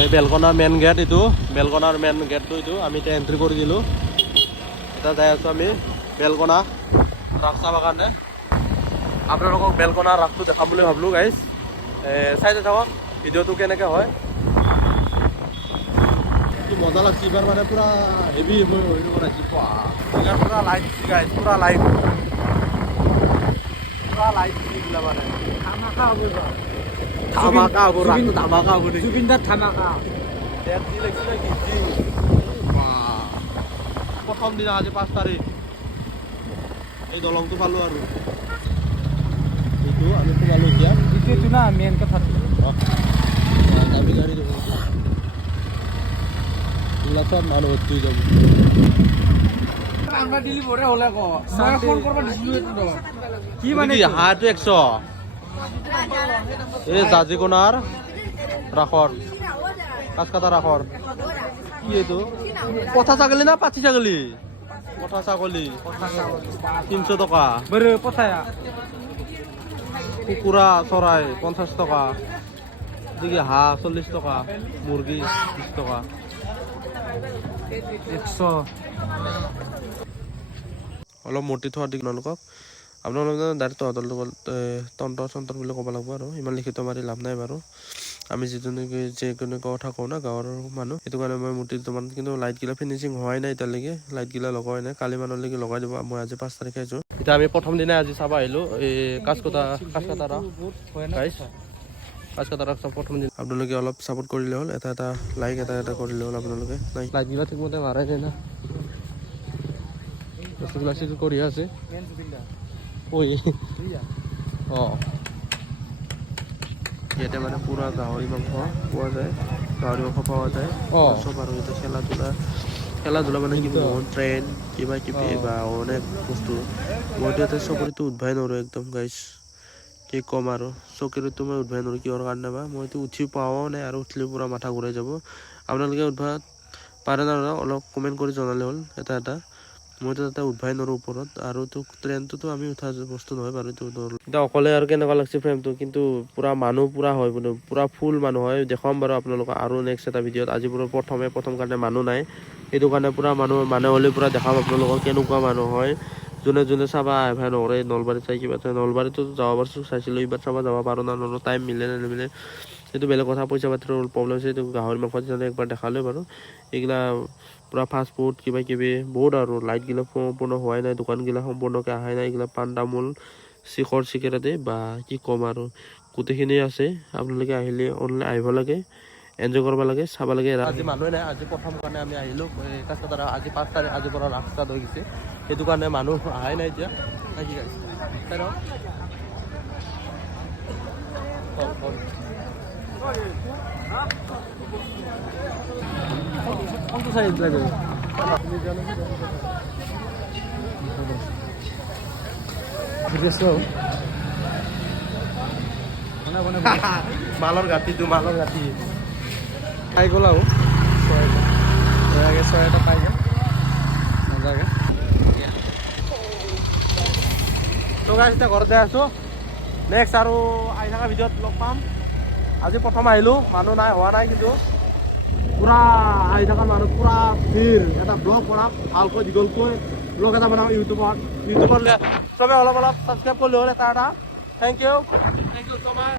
এই বেলকনাৰ main gate এইটো বেলকনাৰ main গেটটো এইটো আমি এতিয়া এণ্ট্ৰি কৰি দিলোঁ এতিয়া যাই আছোঁ আমি বেলকনা ৰাস চাবৰ কাৰণে আপোনালোকক বেলকনা ৰাসটো দেখাম বুলি ভাবিলোঁ গাইজ চাই থাকক ভিডিঅ'টো কেনেকৈ হয় মজা লাগছে এইবাৰ মানে পুৰা হেভি হেৰি বনাইছে এইবাৰ পুৰা লাইট গাইজ পুৰা লাইট দিলা মানে ধামাকা হ'ব ৰাসটো ধামাকা হ'ব দেই জুবিনদাৰ ধামাকা প্ৰথম দিনা আজি 5 তাৰিখ এই দলংটো পালোঁ আৰু এইটো আমি সোমালোঁ এতিয়া এইটো না মেইন কথাটো দামী গাড়ী যাব এইবিলাক চব মানুহ ভৰ্তি হৈ যাব কি মানে হাঁহটো 100 এই জাজিকোনাৰ ৰাসৰ কাছকাটা ৰাসৰ কি এইটো পঠা ছাগলী না পাঠি ছাগলী পঠা ছাগলী 300 টকা কুকুৰা চৰাই 50 টকা এদিকে হাঁহ 40 টকা মুৰ্গী 20 টকা 100 অলপ মূৰ্তি থোৱা দিক আপোনালোকক আপোনালোকে ডাইৰেক্ট তন্ত্ৰ বুলি ক'ব লাগিব আৰু ইমান লিখিত মাৰি লাভ নাই বাৰু আমি যিকোনো কথা কওঁ না গাঁৱৰ মানুহ সেইটো কাৰণে মই মূৰ্তিটো মানে কিন্তু লাইটগিলা ফিনিচিং হোৱাই নাই এতিয়ালৈকে লাইটগিলা লগাই নাই কালি মানলৈকে লগাই দিব মই আজি 5 তাৰিখে আহিছোঁ এতিয়া আমি প্ৰথম দিনাই আজি চাব আহিলোঁ এই কাছকাটা ৰাস প্ৰথম দিন আপোনালোকে অলপ ছাপোৰ্ট কৰিলে হ'ল এটা লাইক এটা কৰিলে হ'ল আপোনালোকে লাইটগিলা ঠিকমতে মাৰাই নাই না বস্তুবিলাক চিট কৰি আছে ইয়াতে মানে পুৰা গাহৰি মাংস পোৱা যায় গাহৰি মাংস পোৱা যায় চব আৰু ইয়াতে খেলা ধূলা মানে কিবা ট্ৰেইন কিবা কিবি বা অনেক বস্তু মইতো ইয়াতে চকৰিটো উঠবাই নোৱাৰোঁ একদম গাইছ কি ক'ম আৰু চকৰিটো মই উঠবাই নোৱাৰোঁ কিহৰ কাৰণে বা মইতো উঠি পোৱাও নাই আৰু উঠিলে পুৰা মাথা ঘূৰাই যাব আপোনালোকে উঠবা পাৰে না অলপ কমেণ্ট কৰি জনালে হ'ল এটা মইতো তাতে উঠবাই নোৱাৰোঁ ওপৰত আৰু ট্ৰেইনটোতো আমি উঠা বস্তু নহয় বাৰু এইটো এতিয়া অকলে আৰু কেনেকুৱা লাগছে ফ্ৰেমটো কিন্তু পুৰা মানুহ পুৰা হয় বোলে পুৰা ফুল মানুহ হয় দেখাম বাৰু আপোনালোকক আৰু নেক্সট এটা ভিডিঅ'ত আজি প্ৰথম কাৰণে মানুহ নাই সেইটো কাৰণে পুৰা মানুহ হ'লে পুৰা দেখাম আপোনালোকক কেনেকুৱা মানুহ হয় যোনে চাবা আহিব নকৰে নলবাৰীত চাই কিবা নলবাৰীতো যাব পাৰিছোঁ চাইছিলোঁ এইবাৰ চাব যাব পাৰোঁ না নহ'লে টাইম মিলে নিমিলে সেইটো বেলেগ কথা পইচা পাতিৰ প্ৰব্লেম হৈছে এইটো গাহৰি মাংস একবাৰ দেখালে বাৰু এইগিলা পুৰা ফাষ্ট ফুড কিবা কিবি বহুত আৰু লাইটগিলা সম্পূৰ্ণ হোৱাই নাই দোকানগিলা সম্পূৰ্ণকৈ অহাই নাই এইগিলা পাণ তামোল শিখৰ চিকেৰাতে বা কি ক'ম আৰু গোটেইখিনি আছে আপোনালোকে আহিলে অনলাইন আহিব লাগে এনজয় কৰিব লাগে চাব লাগে আজি মানুহে নাই আজি প্ৰথম কাৰণে আমি আহিলোঁ কাছকাটা আজি 5 তাৰিখ আজিৰ পৰা ৰাস ষ্টাৰ্ট হৈ গৈছে সেইটো কাৰণে মানুহ অহাই নাই এতিয়া কি কোনটো চাইড লাগে মালৰ গাঁঠিটো খাই গ'ল আৰু ছয়টা পাই গ'ল মজাকৈ তো গাইছ এতিয়া ঘৰতে আছোঁ নেক্সট আৰু আহি থকা ভিডিঅ'ত লগ পাম আজি প্ৰথম আহিলোঁ মানুহ নাই হোৱা নাই কিন্তু পুৰা আহি থকা মানুহ পুৰা ভিৰ এটা ব্লগ বনাম ভালকৈ দীঘলকৈ ব্লগ এটা বনাম ইউটিউবত চবে অলপ ছাবস্ক্ৰাইব কৰিলে হ'ল এটা থেংক ইউ ছ' মাছ